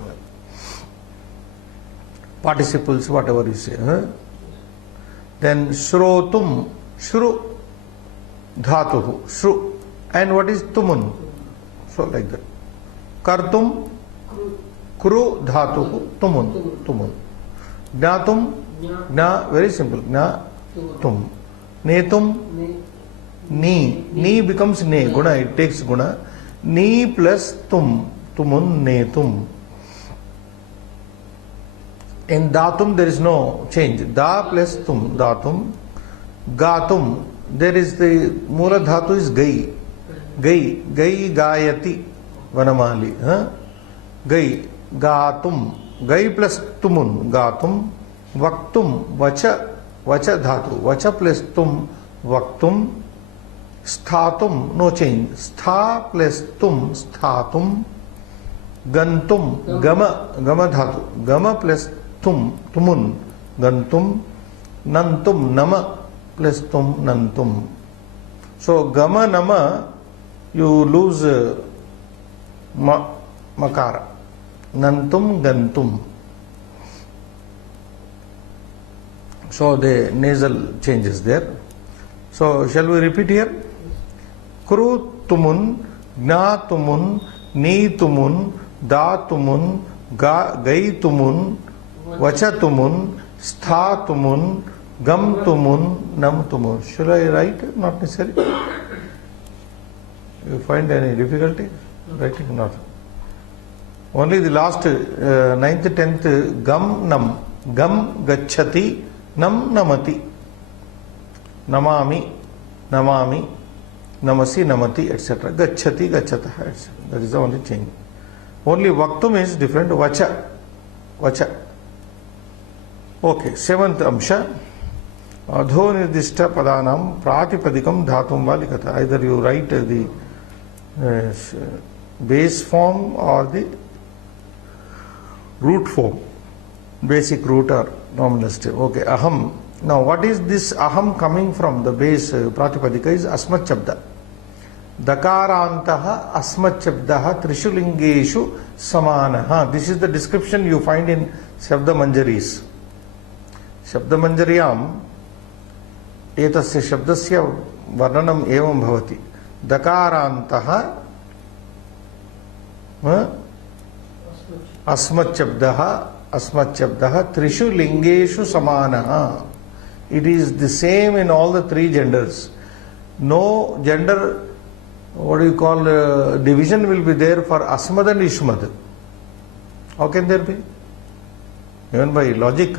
Participles, whatever you say. Then shrotum, shru, dhatuhu, shru. And what is tumun? So like that. Kartum, kru, dhatuhu, tumun, tumun. Gnatum, gna, very simple. Gna, tum. Netum, ni becomes ne, guna, it takes guna. Ni plus tum, tumun, netum. In datum there is no change. Da plus tum, datum. Gatum, there is the mula dhatu is gai. Gai, gai gayati, vanamali. Gai, gatum. Gai plus tumun, gatum. Vaktum, vacha. Vacha dhatu. Vacha plus tum, vaktum. Sthatum, no change. Stha plus tum, sthatum. Gantum, gama, gama dhatu. Gama plus tum, tumun. Gantum. Nantum, nama plus tum, nantum. So gama, nama, you lose makara. Nantum, gantum. So the nasal changes there. So shall we repeat here? Kru tumun, gna tumun, ni tumun, da tumun, gai tumun, vacha tumun, stha tumun, gam tumun, nam tumun. Shall I write? Not necessary. You find any difficulty? Writing? Not. Only the last 9th, 10th, gam nam, gam gacchati, nam namati, namami, namami, namasi, namati, etc. Gacchati, gachatah, etc. That is the only change. Only vaktum is different. Vacha. Vacha. Okay, seventh amsha. Adho nirdishta padanam pratipadikam dhatum valikata. Either you write the base form or the root form. Basic root or nominalistic. Okay, aham. Now what is this aham coming from? The base pratipadika is asmat shabda. Dakarantaha asmat shabdaha trishu lingeshu samanaha. This is the description you find in Shabda Manjaris. Shabda Manjariyam etasya shabdasya varnanam evam bhavati. Dakarantaha asmat shabdaha trishu lingeshu samanaha. It is the same in all the three genders. No gender, division will be there for asmad and ishmad. How can there be? Even by logic,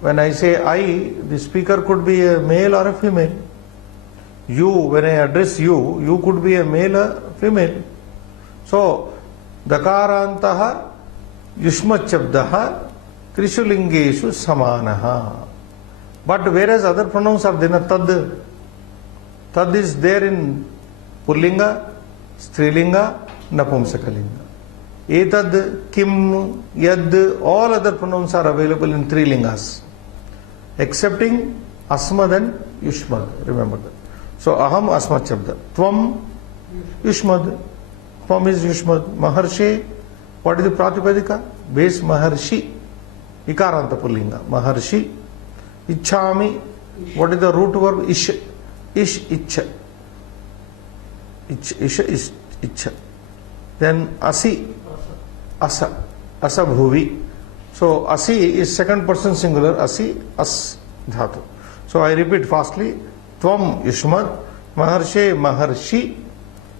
when I say I, the speaker could be a male or a female. You, when I address you, you could be a male or female. So, dakarantaha yushmat shabdaha trishu lingeshu samanaha. But whereas other pronouns are there, tad. Tad is there in Pullinga, Strilinga, Napumsakalinga. Etad, kim, yad, all other pronouns are available in three lingas, excepting asmad and yushmad. Remember that. So aham asmad shabda. Tvam yushmad. Tvam is yushmad. Maharshi. What is the pratipadika? Base maharshi. Ikaranta Pullinga. Maharshi. Ichhami. What is the root verb? Ish. Ish, ichha. Isha is ichha. Then asi. Asa. Asa bhuvi. So asi is second person singular. Asi, as dhatu. So I repeat fastly. Tvam yushmad. Maharshe maharshi.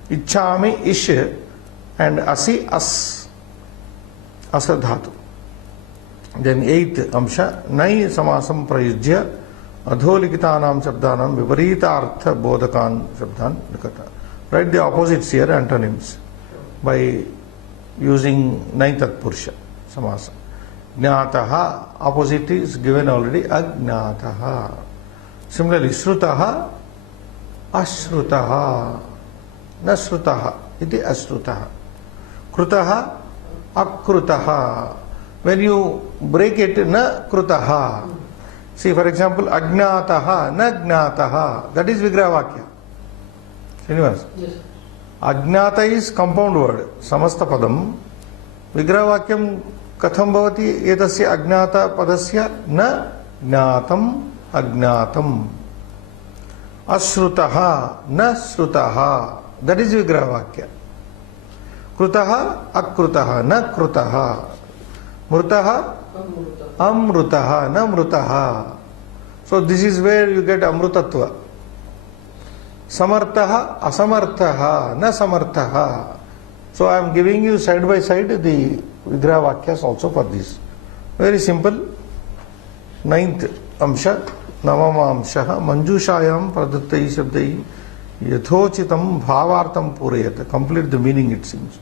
Ichhami ish. And asi as. Asa dhatu. Then eighth amsha. Nai samasam prayujya. Adholikitanam shabdanam viparita artha bodhakan shabdan likata. Write the opposites here, antonyms, by using ninth purusha samasa. Jnataha, opposite is given already, agnataha. Similarly, shrutaha, ashrutaha, nashrutaha, iti ashrutaha. Krutaha, akrutaha. When you break it, na krutaha. See, for example, agnataha, na gnataha. That is Vigrahvakya. Srinivas? Yes. Agnata is compound word. Samasta padam. Vigrahvakyam katham bhavati etasya agnata padasya na gnatam agnatam. Ashrutaha, na shrutaha. That is Vigrahvakya. Krutaha, akrutaha, na krutaha. Mrutaha, amrutaha, na mrutaha. So this is where you get amrutatva. Samartaha, asamartaha, na samartaha. So I am giving you side by side the Vigrahvakyas also for this. Very simple. Ninth amsha, navama amshaha, manjushayam praduttai shabdai yathochitam bhavartam purayat. Complete the meaning, it seems.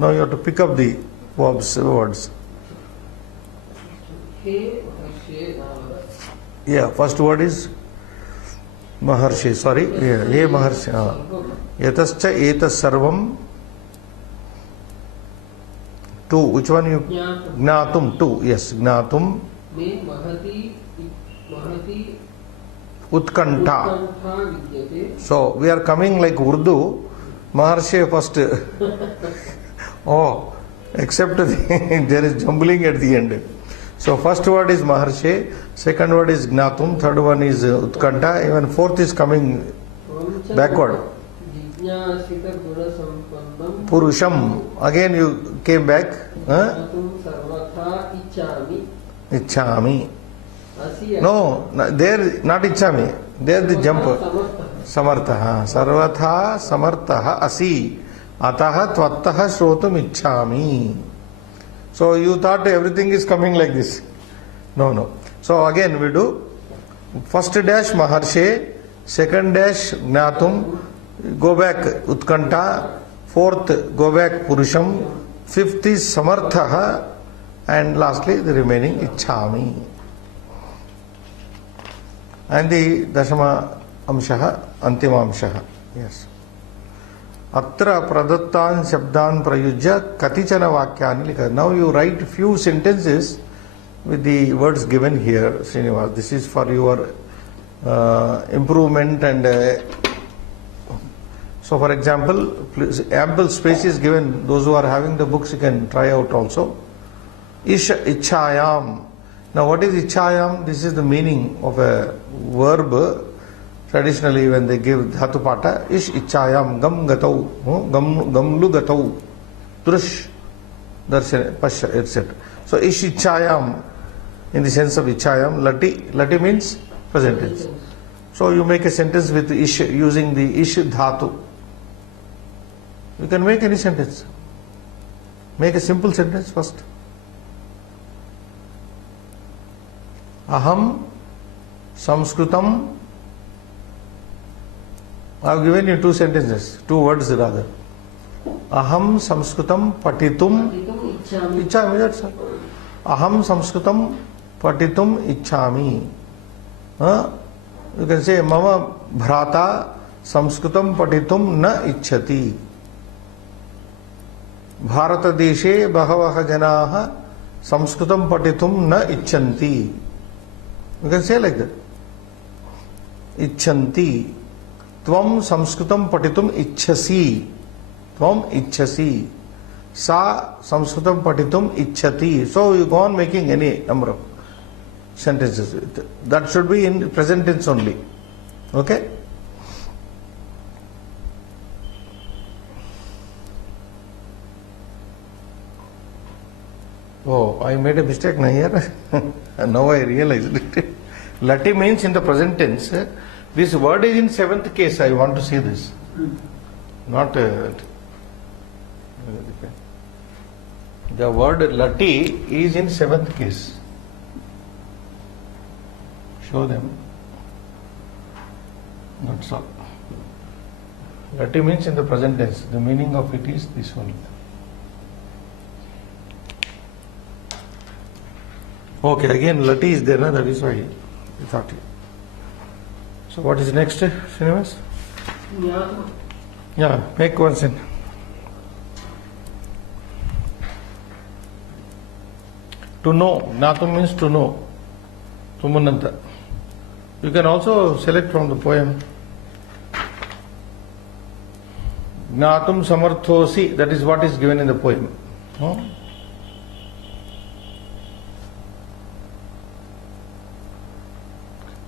Now you have to pick up the words. Yeah, first word is Maharshi, sorry. Yeah, He Maharshi. Yatascha etas sarvam. Two. Which one you? Gnatum. Two. Yes, Gnatum. Utkanta. So we are coming like Urdu. Maharshi first. Oh, except there is jumbling at the end. So first word is Maharshi, second word is Gnatum, third one is Utkanta, even fourth is coming backward. Purusham. Again you came back. Ichhami. No, there not Ichhami. There the jump. Samartha. Sarvatha samartha asi. Ataha tvattaha shrotum ichhami. So you thought everything is coming like this. No. So again we do first dash Maharshe, second dash Gnatum, go back Utkanta, fourth go back Purusham, fifth is Samartha, and lastly the remaining Ichchami. And the Dashama Amshaha, Antima Amshaha. Yes. Atra pradattan shabdan prayujya katichana vakyani likha. Now you write few sentences with the words given here, Srinivas. This is for your improvement and so for example, ample space is given. Those who are having the books, you can try out also. Ish ichchayam. Now what is ichchayam? This is the meaning of a verb. Traditionally when they give dhatu pata, ish ichchayam gam gatau, gamlu gatau, drush, darshan, pasha, etc. So ish ichchayam, in the sense of ichchayam, lati means present tense. So you make a sentence with ish using the ish dhatu. You can make any sentence. Make a simple sentence first. Aham samskrutam. I have given you two sentences, two words rather. Aham samskrutam patitum ichchami. That's all. Aham samskrutam patitum ichchami. You can say mama bhrata samskrutam patitum na ichchati. Bharata deshe bahavaha janaha samskrutam patitum na icchanti. You can say like that. Icchanti. Tvam samskrutam patitum ichchasi. Tvam ichchasi. Sa samskrutam patitum ichchati. So you go on making any number of sentences. That should be in present tense only. Okay? Oh, I made a mistake now here. Now I realized it. Lati means in the present tense. This word is in seventh case. I want to see this. Not the word lati is in seventh case. Show them. That's all. Lati means in the present tense. The meaning of it is this one. Okay, again lati is there, no? That is why I thought. So what is next, Srinivas? Yeah, make one sentence. To know. Gnatum means to know. Tumunanta. You can also select from the poem. Gnatum samarthosi. That is what is given in the poem. No?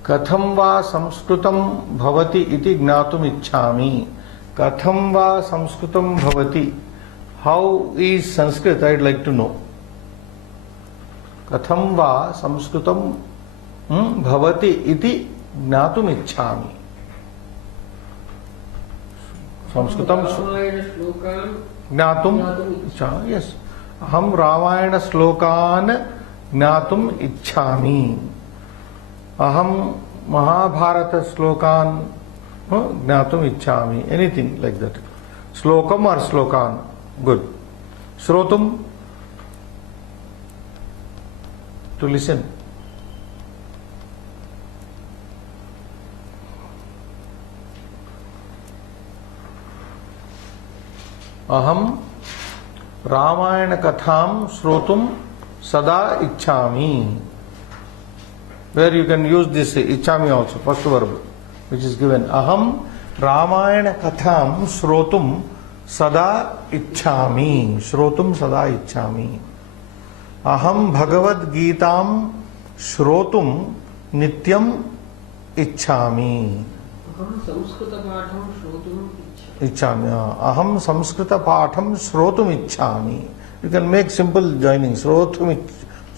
Katham va samskrutam bhavati iti gnatum ichchami. Katham va samskrutam bhavati. How is Sanskrit? I'd like to know. Katham va samskrutam bhavati iti gnatum ichchami. Samskrutam gnatum ichchami. Yes. Aham Ramayana slokan gnatum ichchami. Aham Mahabharata slokan gnatum ichchami. Anything like that. Slokam or slokan. Good. Shrotum. To listen. Aham Ramayana katham shrotum sada ichchami. Where you can use this ichchami also, first verb, which is given. Aham Ramayana katham shrotum sada ichchami. Shrotum sada ichchami. Aham Bhagavad Gitam shrotum nityam ichchami. Aham Samskrita Patham shrotum Ichchami. Aham Samskrita Patham shrotum ichchami. You can make simple joining. Shrotum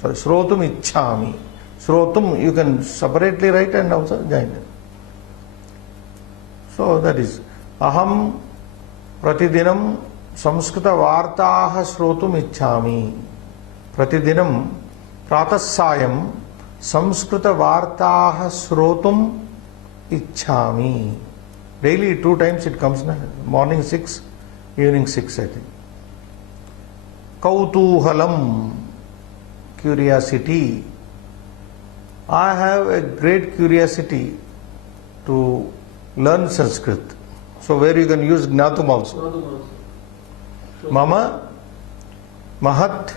ichchami. Shrotum you can separately write and also join it. So that is Aham Pratidinam Samskrita Vartaha shrotum ichchami. Pratidinam Pratasayam Samskrita Vartaha shrotum ichhami. Daily 2 times it comes, na? Morning 6, evening 6, I think. Kautuhalam, curiosity. I have a great curiosity to learn Sanskrit. So where you can use Gnatum also. Mama Mahat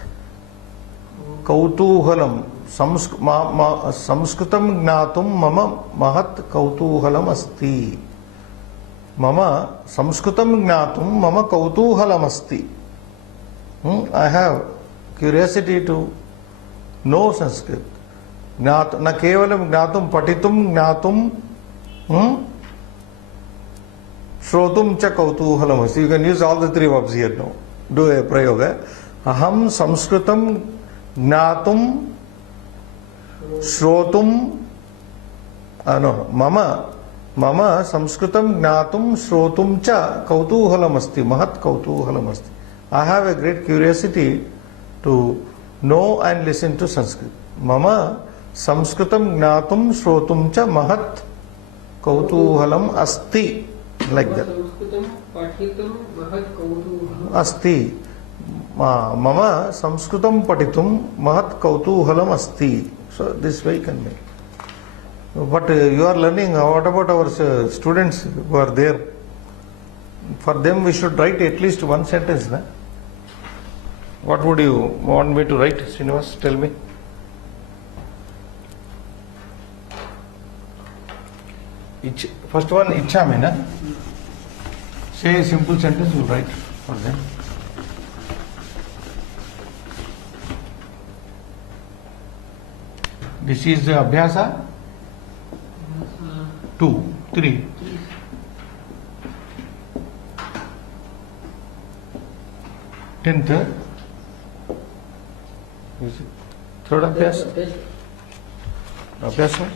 Kautuhalam. Samskritam Gnatum Mama Mahat Kautuhalam Asti. Mama Samskritam Gnatum Mama Kautuhalam Asti. I have curiosity to know Sanskrit. Na kevalam Gnatum Patitum Gnatum Shrotum cha Kautuhalam Asti. You can use all the 3 verbs here now. Do a prayoga. Aham Samskritam Gnatum Shrotum Mama Samskritam Gnatum Shrotum cha Kautuhalam Asti. Mahat Kautuhalam Asti. I have a great curiosity to know and listen to Sanskrit. Mama Samskritam Gnatum Shrotum cha Mahat Kautuhalam Asti. Like that. Asti. Mama Samskritam Patitum Mahat Kautuhalam Asti. So this way you can make. But you are learning, what about our students who are there? For them we should write at least 1 sentence. Na? What would you want me to write, Srinivas? Tell me. First one, Ichhami, na? Say a simple sentence, you write for them. This is the Abhyasa 2, 3. Tenth, third Abhyasa. Abhyasa?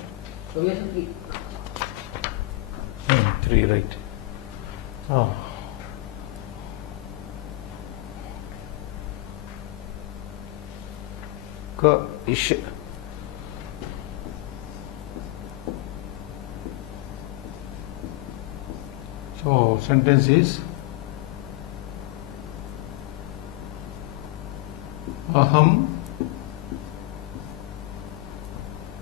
3, right. Oh. Ka ish. So sentence is Aham.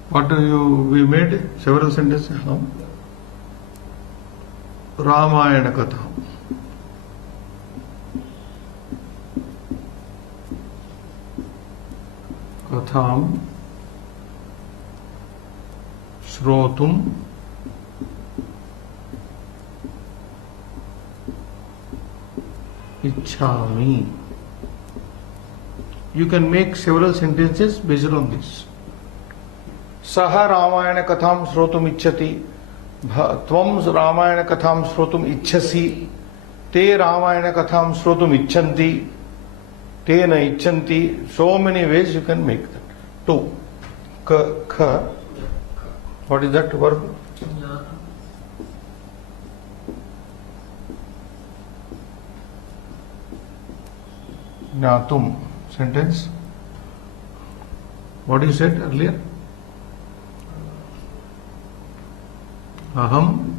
What do we made? Several sentences. Aham. Ramayana Katha. Katham Shrotum Ichhami. You can make several sentences based on this. Saha Ramayana Katham Shrotum Ichhati. Tvam Ramayana Katham Shrotum Ichhasi. Te Ramayana Katham Shrotum Ichhanti. Te na Ichhanti. So many ways you can make that. 2. Kha. What is that verb? Gnatum. Sentence. What you said earlier? Aham.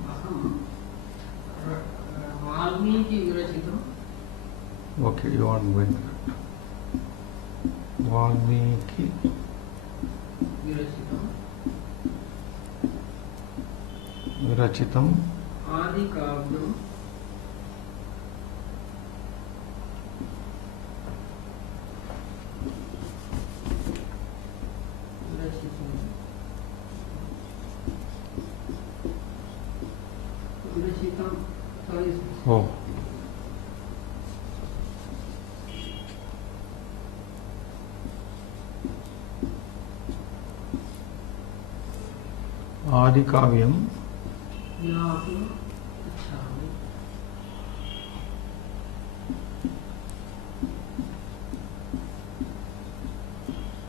Okay, you want to win. Valmiki Virachitam Adi Kavyam Oh. Adi Kavyam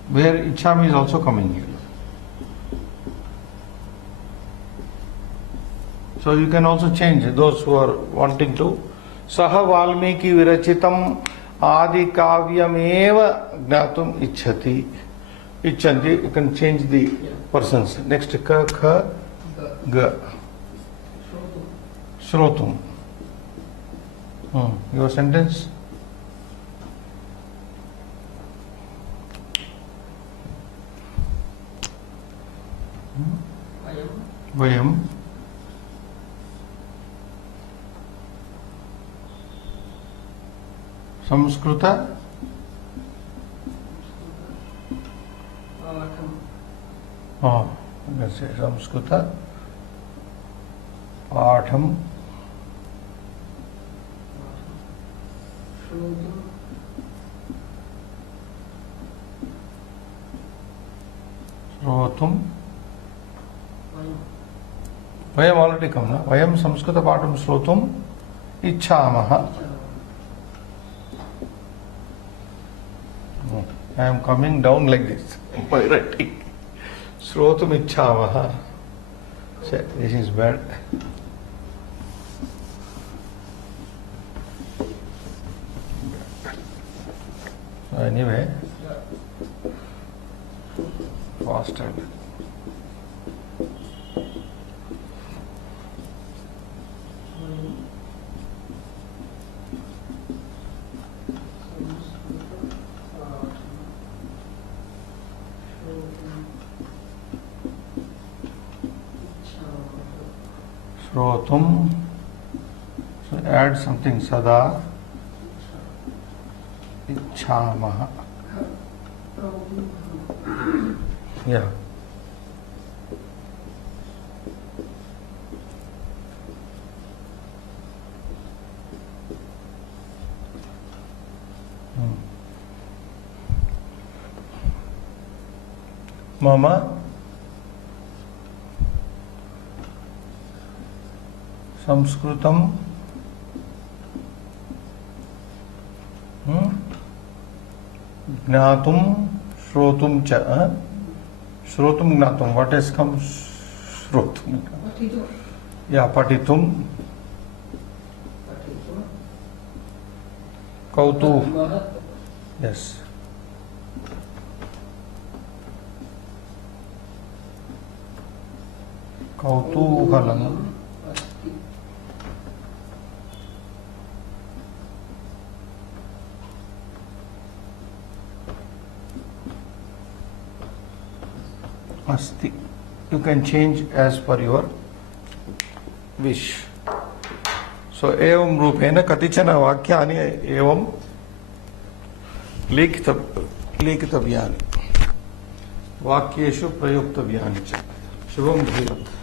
where Ichhami is also coming here. So you can also change those who are wanting to. Saha Valmiki Virachitam Adi Kavyameva Gnatum Ichhati. Ichhanti, you can change the persons. Next, Ka, Kha, Ga. Shrotum. Your sentence? Vayam Samskruta let's say Samskruta Patham Shrotum. Vayam already come, na? Vayam Samskrita Patham Shrotum Ichhamaha. I am coming down like this. My writing. Shrotum Ichhamaha. This is bad. So anyway, faster. Shrotum. So add something. Sada Ichhamaha. Yeah. Mama Samskrutam Gnatum Shrotum cha. Shrotum Gnatum. What has come? Shrotum. Yeah, Patitum. Kautu. Yes. Kautuhalam. Asti. You can change as per your wish. So, evam rupena katichana vakyani evam लिखितव्यानि वाक्येषु प्रयुक्तव्यानि च शुभं भूयात्।